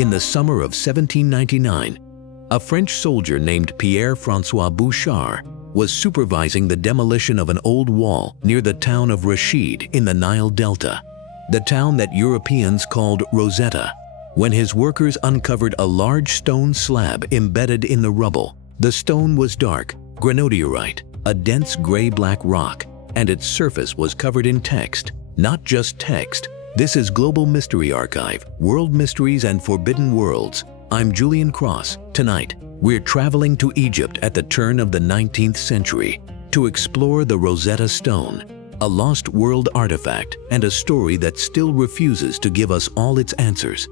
In the summer of 1799, a French soldier named Pierre-François Bouchard was supervising the demolition of an old wall near the town of Rashid in the Nile Delta, the town that Europeans called Rosetta, when his workers uncovered a large stone slab embedded in the rubble. The stone was dark, granodiorite, a dense gray-black rock, and its surface was covered in text. Not just text. This is Global Mystery Archive, World Mysteries and Forbidden Worlds. I'm Julian Cross. Tonight, we're traveling to Egypt at the turn of the 19th century to explore the Rosetta Stone, a lost world artifact and a story that still refuses to give us all its answers.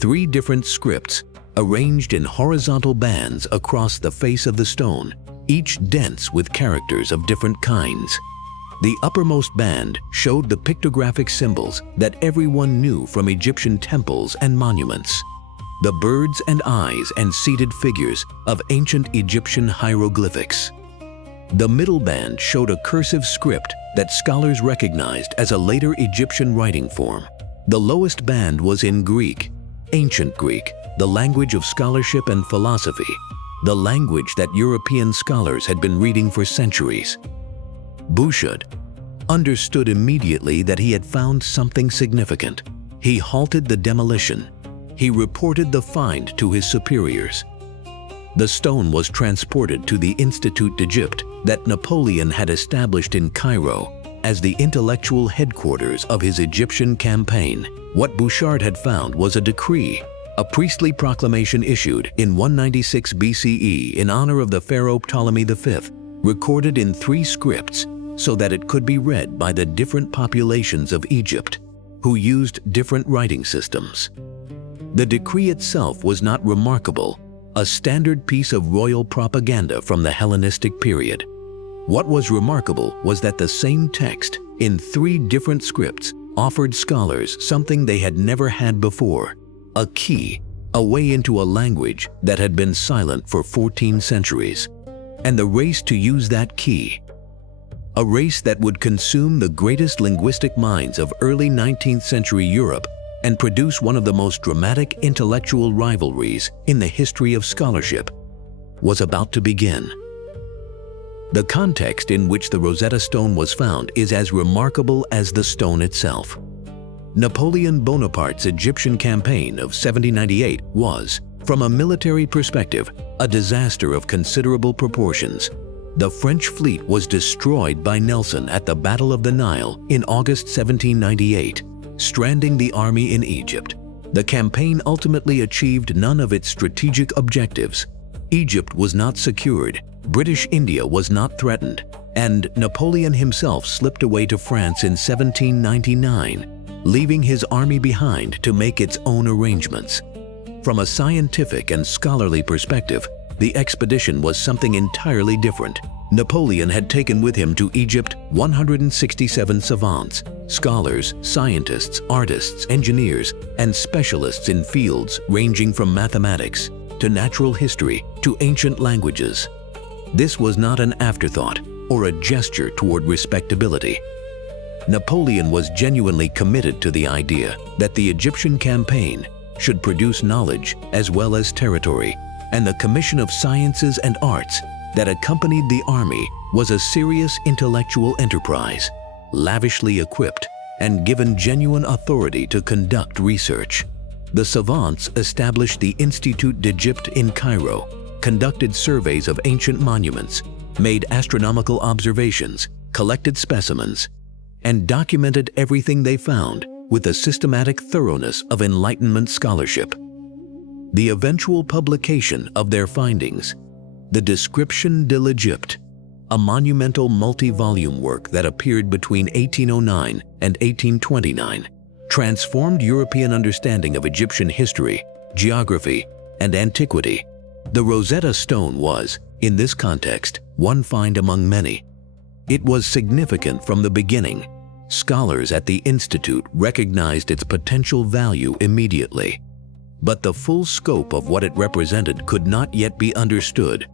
3 different scripts, arranged in horizontal bands across the face of the stone, each dense with characters of different kinds. The uppermost band showed the pictographic symbols that everyone knew from Egyptian temples and monuments, the birds and eyes and seated figures of ancient Egyptian hieroglyphics. The middle band showed a cursive script that scholars recognized as a later Egyptian writing form. The lowest band was in Greek, ancient Greek, the language of scholarship and philosophy, the language that European scholars had been reading for centuries. Bouchard understood immediately that he had found something significant. He halted the demolition. He reported the find to his superiors. The stone was transported to the Institut d'Egypte that Napoleon had established in Cairo as the intellectual headquarters of his Egyptian campaign. What Bouchard had found was a decree, a priestly proclamation issued in 196 BCE in honor of the pharaoh Ptolemy V, recorded in 3 scripts so that it could be read by the different populations of Egypt, who used different writing systems. The decree itself was not remarkable, a standard piece of royal propaganda from the Hellenistic period. What was remarkable was that the same text, in 3 different scripts, offered scholars something they had never had before: a key, a way into a language that had been silent for 14 centuries, and the race to use that key. A race that would consume the greatest linguistic minds of early 19th century Europe and produce one of the most dramatic intellectual rivalries in the history of scholarship was about to begin. The context in which the Rosetta Stone was found is as remarkable as the stone itself. Napoleon Bonaparte's Egyptian campaign of 1798 was, from a military perspective, a disaster of considerable proportions. The French fleet was destroyed by Nelson at the Battle of the Nile in August 1798, stranding the army in Egypt. The campaign ultimately achieved none of its strategic objectives. Egypt was not secured, British India was not threatened, and Napoleon himself slipped away to France in 1799, leaving his army behind to make its own arrangements. From a scientific and scholarly perspective, the expedition was something entirely different. Napoleon had taken with him to Egypt 167 savants, scholars, scientists, artists, engineers, and specialists in fields ranging from mathematics to natural history to ancient languages. This was not an afterthought or a gesture toward respectability. Napoleon was genuinely committed to the idea that the Egyptian campaign should produce knowledge as well as territory, and the Commission of Sciences and Arts that accompanied the army was a serious intellectual enterprise, lavishly equipped and given genuine authority to conduct research. The savants established the Institut d'Egypte in Cairo, conducted surveys of ancient monuments, made astronomical observations, collected specimens, and documented everything they found with the systematic thoroughness of Enlightenment scholarship. The eventual publication of their findings, the Description de l'Egypte, a monumental multi-volume work that appeared between 1809 and 1829, transformed European understanding of Egyptian history, geography, and antiquity. The Rosetta Stone was, in this context, one find among many. It was significant from the beginning. Scholars at the Institute recognized its potential value immediately. But the full scope of what it represented could not yet be understood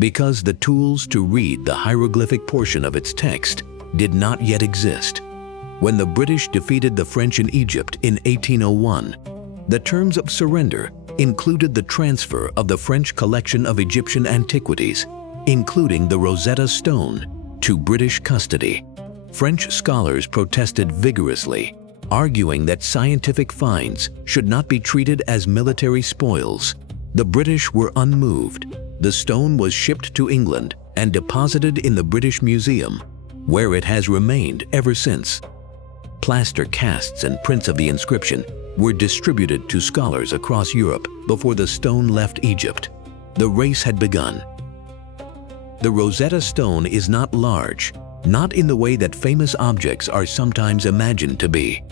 because the tools to read the hieroglyphic portion of its text did not yet exist. When the British defeated the French in Egypt in 1801, The terms of surrender included the transfer of the French collection of Egyptian antiquities, including the Rosetta Stone, to British custody. French scholars protested vigorously, arguing that scientific finds should not be treated as military spoils. The British were unmoved. The stone was shipped to England and deposited in the British Museum, where it has remained ever since. Plaster casts and prints of the inscription were distributed to scholars across Europe before the stone left Egypt. The race had begun. The Rosetta Stone is not large, not in the way that famous objects are sometimes imagined to be.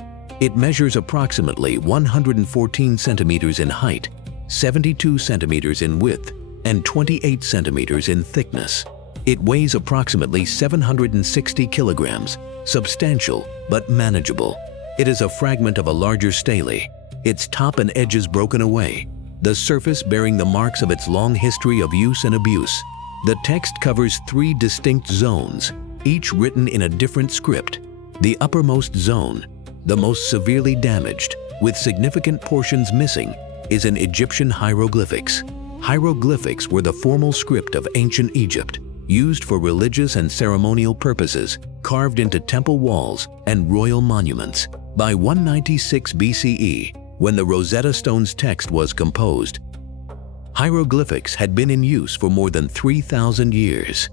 It measures approximately 114 centimeters in height, 72 centimeters in width, and 28 centimeters in thickness. It weighs approximately 760 kilograms, substantial but manageable. It is a fragment of a larger stele, its top and edges broken away, the surface bearing the marks of its long history of use and abuse. The text covers 3 distinct zones, each written in a different script. The uppermost zone, the most severely damaged, with significant portions missing, is in Egyptian hieroglyphics. Hieroglyphics were the formal script of ancient Egypt, used for religious and ceremonial purposes, carved into temple walls and royal monuments. By 196 BCE, when the Rosetta Stone's text was composed, hieroglyphics had been in use for more than 3,000 years.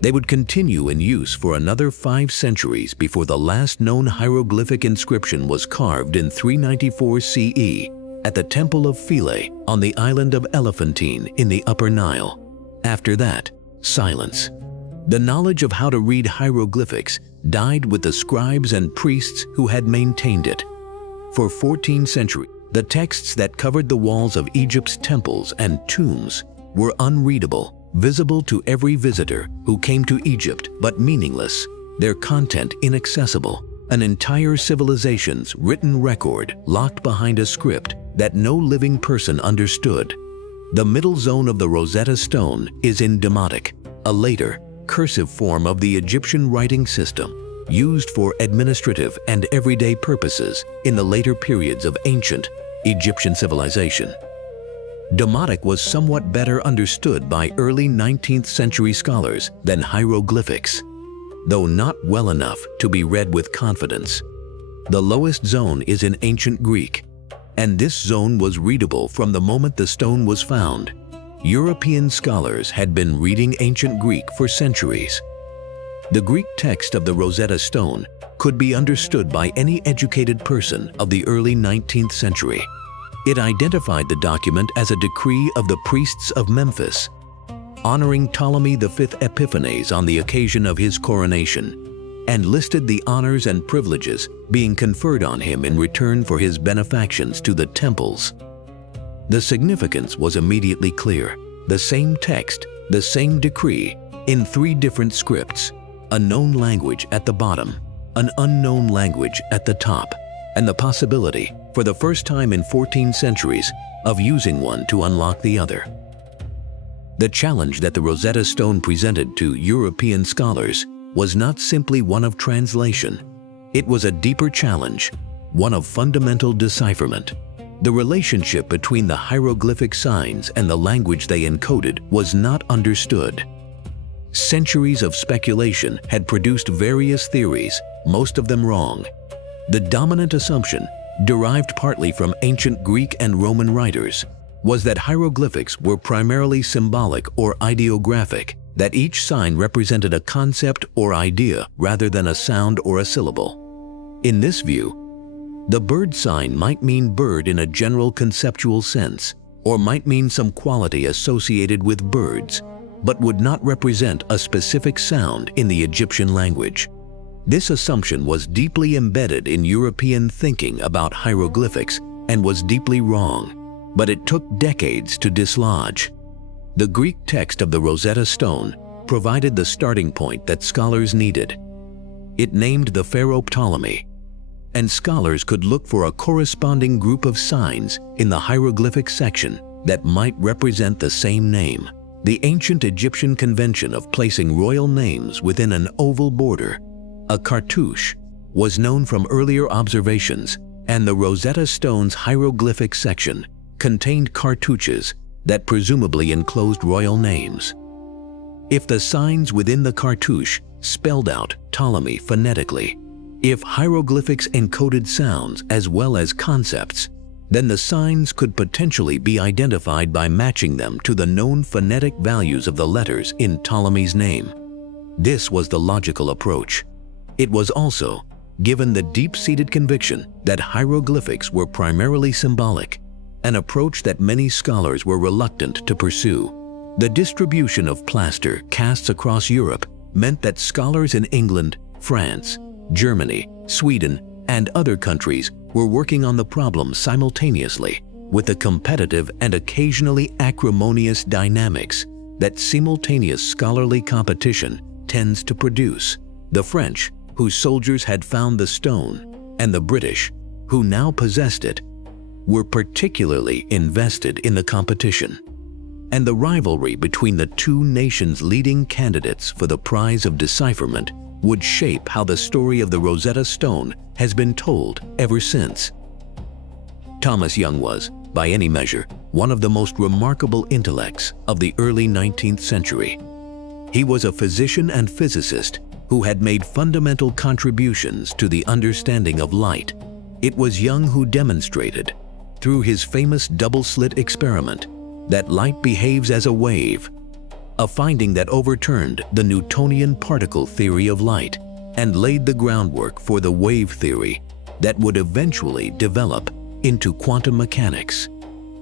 They would continue in use for another 5 centuries before the last known hieroglyphic inscription was carved in 394 CE at the Temple of Philae on the island of Elephantine in the Upper Nile. After that, silence. The knowledge of how to read hieroglyphics died with the scribes and priests who had maintained it. For 14 centuries, the texts that covered the walls of Egypt's temples and tombs were unreadable, visible to every visitor who came to Egypt, but meaningless, their content inaccessible. An entire civilization's written record locked behind a script that no living person understood. The middle zone of the Rosetta Stone is in Demotic, a later, cursive form of the Egyptian writing system, used for administrative and everyday purposes in the later periods of ancient Egyptian civilization. Demotic was somewhat better understood by early 19th century scholars than hieroglyphics, though not well enough to be read with confidence. The lowest zone is in ancient Greek, and this zone was readable from the moment the stone was found. European scholars had been reading ancient Greek for centuries. The Greek text of the Rosetta Stone could be understood by any educated person of the early 19th century. It identified the document as a decree of the priests of Memphis, honoring Ptolemy V Epiphanes on the occasion of his coronation, and listed the honors and privileges being conferred on him in return for his benefactions to the temples. The significance was immediately clear. The same text, the same decree, in 3 different scripts, a known language at the bottom, an unknown language at the top, and the possibility, for the first time in 14 centuries, of using one to unlock the other. The challenge that the Rosetta Stone presented to European scholars was not simply one of translation. It was a deeper challenge, one of fundamental decipherment. The relationship between the hieroglyphic signs and the language they encoded was not understood. Centuries of speculation had produced various theories, most of them wrong. The dominant assumption, derived partly from ancient Greek and Roman writers, was that hieroglyphics were primarily symbolic or ideographic, that each sign represented a concept or idea rather than a sound or a syllable. In this view, the bird sign might mean bird in a general conceptual sense, or might mean some quality associated with birds, but would not represent a specific sound in the Egyptian language. This assumption was deeply embedded in European thinking about hieroglyphics and was deeply wrong, but it took decades to dislodge. The Greek text of the Rosetta Stone provided the starting point that scholars needed. It named the pharaoh Ptolemy, and scholars could look for a corresponding group of signs in the hieroglyphic section that might represent the same name. The ancient Egyptian convention of placing royal names within an oval border, a cartouche, was known from earlier observations and the Rosetta Stone's hieroglyphic section contained cartouches that presumably enclosed royal names. If the signs within the cartouche spelled out Ptolemy phonetically, if hieroglyphics encoded sounds as well as concepts, then the signs could potentially be identified by matching them to the known phonetic values of the letters in Ptolemy's name. This was the logical approach. It was also, given the deep-seated conviction that hieroglyphics were primarily symbolic, an approach that many scholars were reluctant to pursue. The distribution of plaster casts across Europe meant that scholars in England, France, Germany, Sweden, and other countries were working on the problem simultaneously, with the competitive and occasionally acrimonious dynamics that simultaneous scholarly competition tends to produce. The French, whose soldiers had found the stone, and the British, who now possessed it, were particularly invested in the competition. And the rivalry between the two nations' leading candidates for the prize of decipherment would shape how the story of the Rosetta Stone has been told ever since. Thomas Young was, by any measure, one of the most remarkable intellects of the early 19th century. He was a physician and physicist who had made fundamental contributions to the understanding of light. It was Young who demonstrated, through his famous double-slit experiment, that light behaves as a wave, a finding that overturned the Newtonian particle theory of light and laid the groundwork for the wave theory that would eventually develop into quantum mechanics.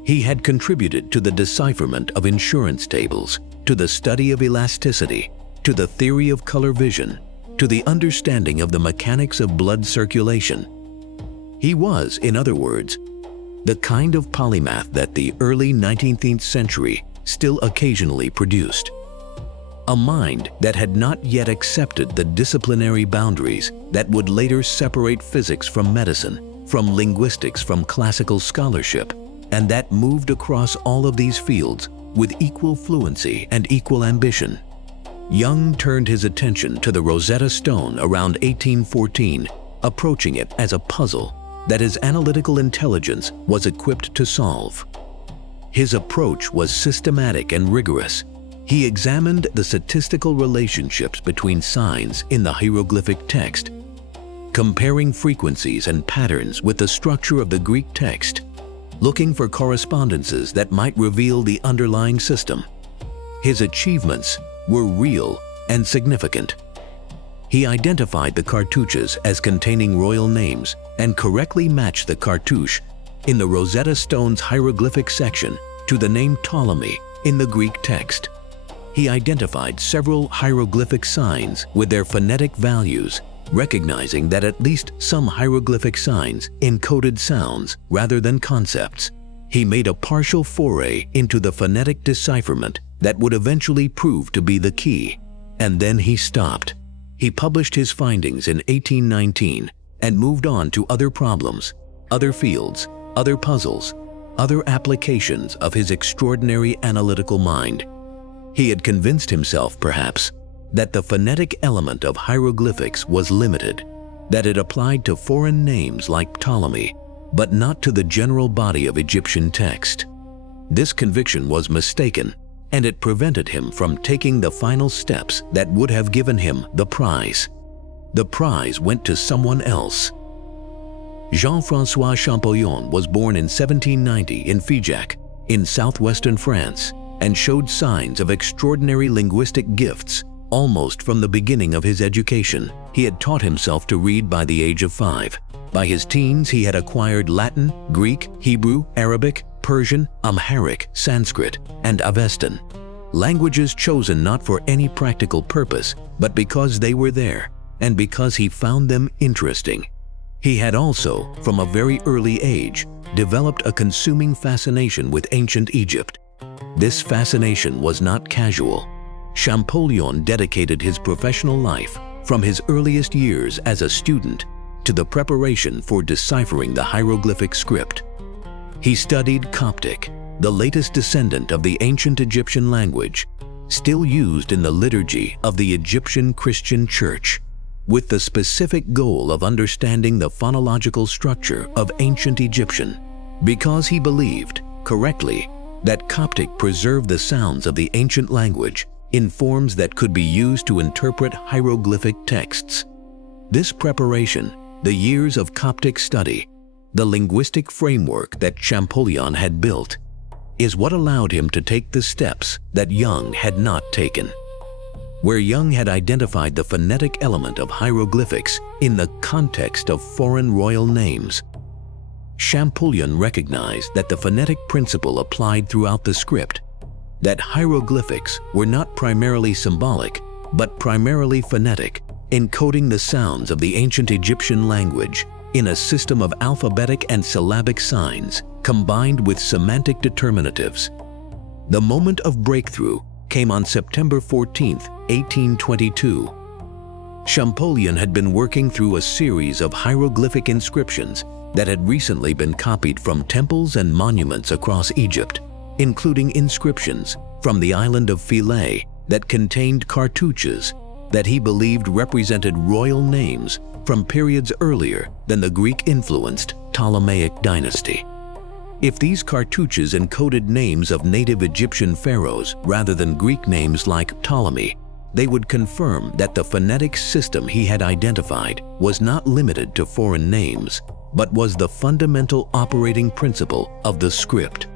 He had contributed to the decipherment of insurance tables, to the study of elasticity, to the theory of color vision, to the understanding of the mechanics of blood circulation. He was, in other words, the kind of polymath that the early 19th century still occasionally produced. A mind that had not yet accepted the disciplinary boundaries that would later separate physics from medicine, from linguistics from classical scholarship, and that moved across all of these fields with equal fluency and equal ambition. Young turned his attention to the Rosetta Stone around 1814, approaching it as a puzzle that his analytical intelligence was equipped to solve. His approach was systematic and rigorous. He examined the statistical relationships between signs in the hieroglyphic text, comparing frequencies and patterns with the structure of the Greek text, looking for correspondences that might reveal the underlying system. His achievements were real and significant. He identified the cartouches as containing royal names and correctly matched the cartouche in the Rosetta Stone's hieroglyphic section to the name Ptolemy in the Greek text. He identified several hieroglyphic signs with their phonetic values, recognizing that at least some hieroglyphic signs encoded sounds rather than concepts. He made a partial foray into the phonetic decipherment that would eventually prove to be the key, and then he stopped. He published his findings in 1819 and moved on to other problems, other fields, other puzzles, other applications of his extraordinary analytical mind. He had convinced himself, perhaps, that the phonetic element of hieroglyphics was limited, that it applied to foreign names like Ptolemy, but not to the general body of Egyptian text. This conviction was mistaken, and it prevented him from taking the final steps that would have given him the prize. The prize went to someone else. Jean-François Champollion was born in 1790 in Figeac, in southwestern France, and showed signs of extraordinary linguistic gifts almost from the beginning of his education. He had taught himself to read by the age of 5. By his teens, he had acquired Latin, Greek, Hebrew, Arabic, Persian, Amharic, Sanskrit, and Avestan, languages chosen not for any practical purpose, but because they were there, and because he found them interesting. He had also, from a very early age, developed a consuming fascination with ancient Egypt. This fascination was not casual. Champollion dedicated his professional life, from his earliest years as a student, to the preparation for deciphering the hieroglyphic script. He studied Coptic, the latest descendant of the ancient Egyptian language, still used in the liturgy of the Egyptian Christian Church. with the specific goal of understanding the phonological structure of ancient Egyptian, because he believed, correctly, that Coptic preserved the sounds of the ancient language in forms that could be used to interpret hieroglyphic texts. This preparation, the years of Coptic study, the linguistic framework that Champollion had built, is what allowed him to take the steps that Young had not taken. Where Young had identified the phonetic element of hieroglyphics in the context of foreign royal names, Champollion recognized that the phonetic principle applied throughout the script, that hieroglyphics were not primarily symbolic, but primarily phonetic, encoding the sounds of the ancient Egyptian language in a system of alphabetic and syllabic signs combined with semantic determinatives. The moment of breakthrough came on September 14, 1822. Champollion had been working through a series of hieroglyphic inscriptions that had recently been copied from temples and monuments across Egypt, including inscriptions from the island of Philae that contained cartouches that he believed represented royal names from periods earlier than the Greek-influenced Ptolemaic dynasty. If these cartouches encoded names of native Egyptian pharaohs rather than Greek names like Ptolemy, they would confirm that the phonetic system he had identified was not limited to foreign names, but was the fundamental operating principle of the script.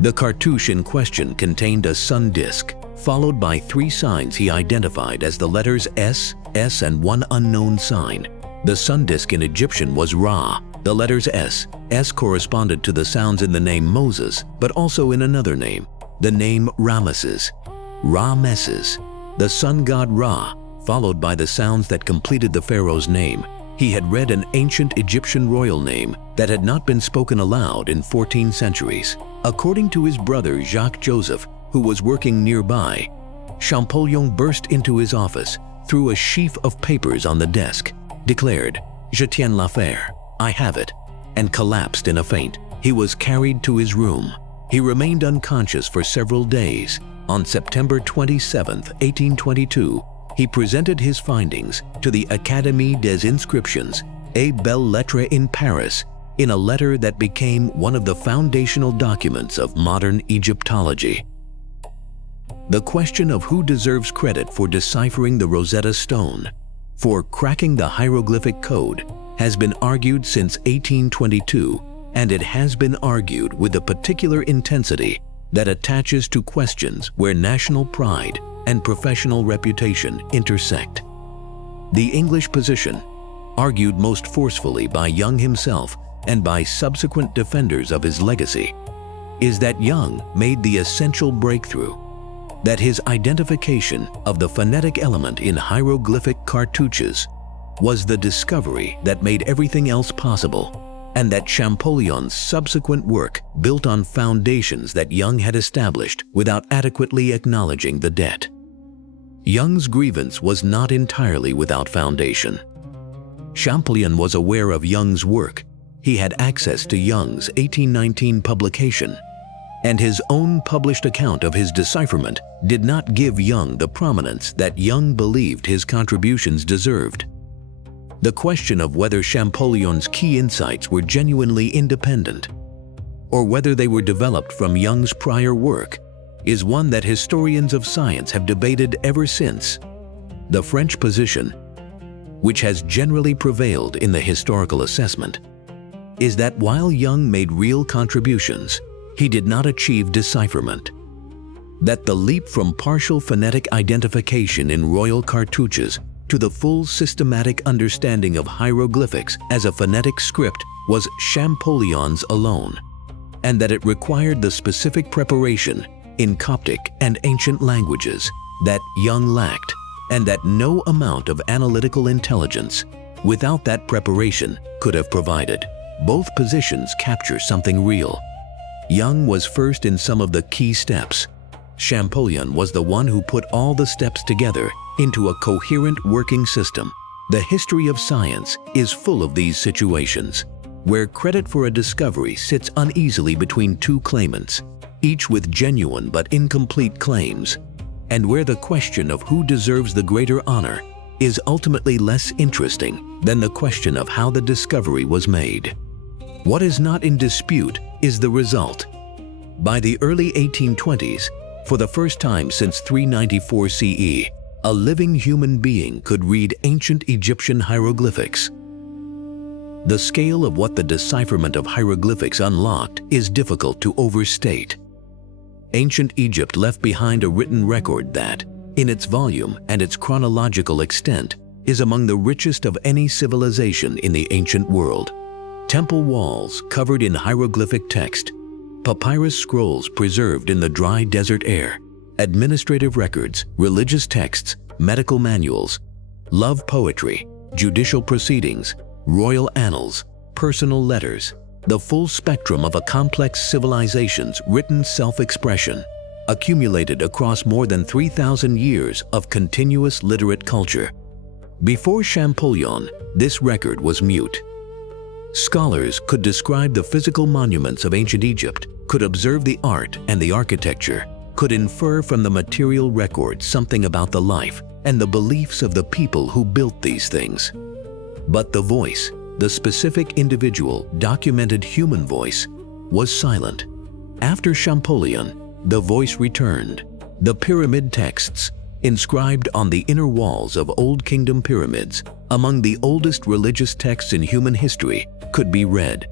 The cartouche in question contained a sun disk, followed by 3 signs he identified as the letters S, S, and one unknown sign. The sun disk in Egyptian was Ra. The letters S corresponded to the sounds in the name Moses, but also in another name, the name Rameses. Ra-Meses, the sun god Ra, followed by the sounds that completed the pharaoh's name. He had read an ancient Egyptian royal name that had not been spoken aloud in 14 centuries. According to his brother Jacques-Joseph, who was working nearby, Champollion burst into his office, threw a sheaf of papers on the desk, declared, "Je tiens l'affaire, I have it," and collapsed in a faint. He was carried to his room. He remained unconscious for several days. On September 27, 1822, he presented his findings to the Académie des Inscriptions et Belles-Lettres in Paris in a letter that became one of the foundational documents of modern Egyptology. The question of who deserves credit for deciphering the Rosetta Stone, for cracking the hieroglyphic code, has been argued since 1822, and it has been argued with a particular intensity that attaches to questions where national pride and professional reputation intersect. The English position, argued most forcefully by Young himself and by subsequent defenders of his legacy, is that Young made the essential breakthrough, that his identification of the phonetic element in hieroglyphic cartouches was the discovery that made everything else possible, and that Champollion's subsequent work built on foundations that Young had established without adequately acknowledging the debt. Young's grievance was not entirely without foundation. Champollion was aware of Young's work. He had access to Young's 1819 publication, and his own published account of his decipherment did not give Young the prominence that Young believed his contributions deserved. The question of whether Champollion's key insights were genuinely independent, or whether they were developed from Young's prior work, is one that historians of science have debated ever since. The French position, which has generally prevailed in the historical assessment, is that while Young made real contributions, he did not achieve decipherment. That the leap from partial phonetic identification in royal cartouches to the full systematic understanding of hieroglyphics as a phonetic script was Champollion's alone, and that it required the specific preparation in Coptic and ancient languages that Young lacked, and that no amount of analytical intelligence without that preparation could have provided. Both positions capture something real. Young was first in some of the key steps. Champollion was the one who put all the steps together into a coherent working system. The history of science is full of these situations, where credit for a discovery sits uneasily between two claimants, each with genuine but incomplete claims, and where the question of who deserves the greater honor is ultimately less interesting than the question of how the discovery was made. What is not in dispute is the result. By the early 1820s, for the first time since 394 CE, a living human being could read ancient Egyptian hieroglyphics. The scale of what the decipherment of hieroglyphics unlocked is difficult to overstate. Ancient Egypt left behind a written record that, in its volume and its chronological extent, is among the richest of any civilization in the ancient world. Temple walls covered in hieroglyphic text, papyrus scrolls preserved in the dry desert air, administrative records, religious texts, medical manuals, love poetry, judicial proceedings, royal annals, personal letters, the full spectrum of a complex civilization's written self-expression, accumulated across more than 3,000 years of continuous literate culture. Before Champollion, this record was mute. Scholars could describe the physical monuments of ancient Egypt, could observe the art and the architecture, could infer from the material record something about the life and the beliefs of the people who built these things. But the voice, the specific individual, documented human voice, was silent. After Champollion, the voice returned. The pyramid texts, inscribed on the inner walls of Old Kingdom pyramids, among the oldest religious texts in human history, could be read.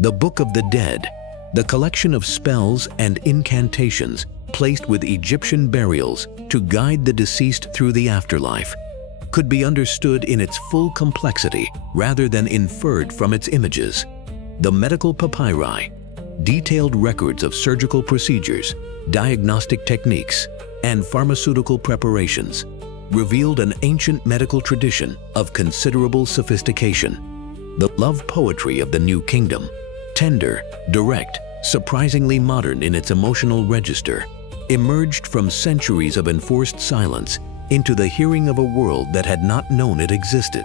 The Book of the Dead, the collection of spells and incantations placed with Egyptian burials to guide the deceased through the afterlife, could be understood in its full complexity rather than inferred from its images. The medical papyri, detailed records of surgical procedures, diagnostic techniques, and pharmaceutical preparations, revealed an ancient medical tradition of considerable sophistication. The love poetry of the New Kingdom, tender, direct, surprisingly modern in its emotional register, emerged from centuries of enforced silence into the hearing of a world that had not known it existed.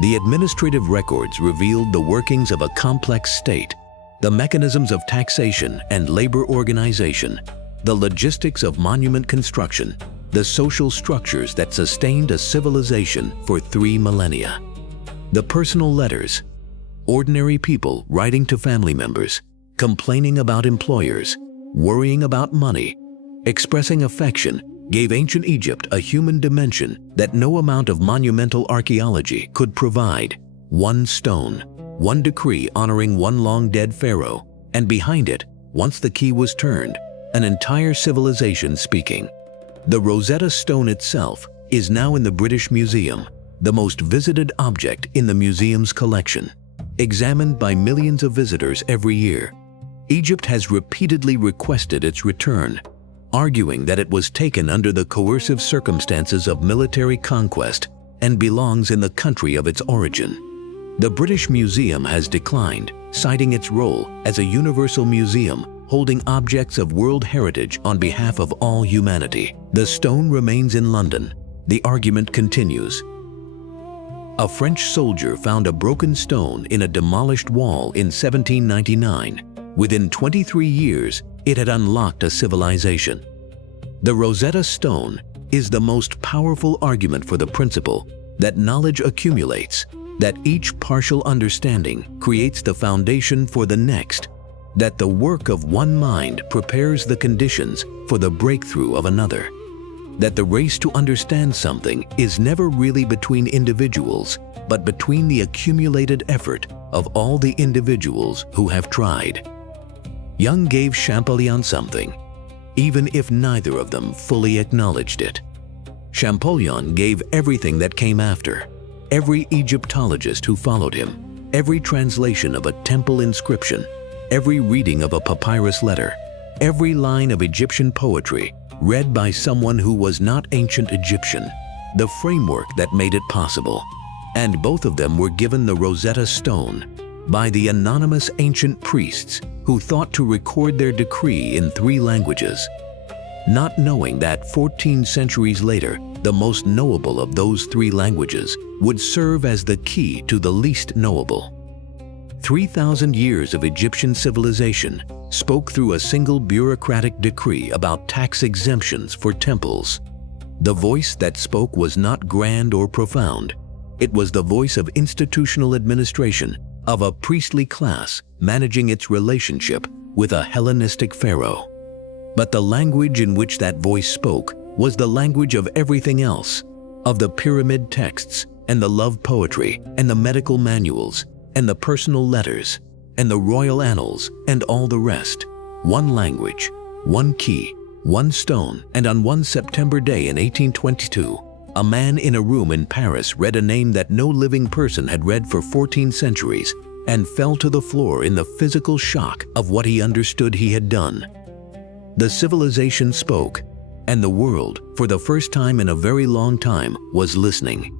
The administrative records revealed the workings of a complex state, the mechanisms of taxation and labor organization, the logistics of monument construction, the social structures that sustained a civilization for 3 millennia. The personal letters, ordinary people writing to family members, complaining about employers, worrying about money, expressing affection, gave ancient Egypt a human dimension that no amount of monumental archaeology could provide. One stone, one decree honoring one long-dead pharaoh, and behind it, once the key was turned, an entire civilization speaking. The Rosetta Stone itself is now in the British Museum, the most visited object in the museum's collection. Examined by millions of visitors every year, Egypt has repeatedly requested its return, arguing that it was taken under the coercive circumstances of military conquest and belongs in the country of its origin. The British Museum has declined, citing its role as a universal museum holding objects of world heritage on behalf of all humanity. The stone remains in London. The argument continues. A French soldier found a broken stone in a demolished wall in 1799. Within 23 years, it had unlocked a civilization. The Rosetta Stone is the most powerful argument for the principle that knowledge accumulates, that each partial understanding creates the foundation for the next, that the work of one mind prepares the conditions for the breakthrough of another, that the race to understand something is never really between individuals, but between the accumulated effort of all the individuals who have tried. Jung gave Champollion something, even if neither of them fully acknowledged it. Champollion gave everything that came after, every Egyptologist who followed him, every translation of a temple inscription, every reading of a papyrus letter, every line of Egyptian poetry read by someone who was not ancient Egyptian, the framework that made it possible. And both of them were given the Rosetta Stone by the anonymous ancient priests who thought to record their decree in 3 languages, not knowing that 14 centuries later, the most knowable of those 3 languages would serve as the key to the least knowable. 3,000 years of Egyptian civilization spoke through a single bureaucratic decree about tax exemptions for temples. The voice that spoke was not grand or profound. It was the voice of institutional administration, of a priestly class managing its relationship with a Hellenistic pharaoh. But the language in which that voice spoke was the language of everything else, of the pyramid texts and the love poetry and the medical manuals and the personal letters and the royal annals and all the rest. One language, one key, one stone. And on one September day in 1822, a man in a room in Paris read a name that no living person had read for 14 centuries and fell to the floor in the physical shock of what he understood he had done. The civilization spoke, and the world, for the first time in a very long time, was listening.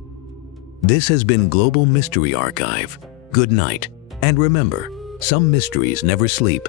This has been Global Mystery Archive. Good night, and remember, some mysteries never sleep.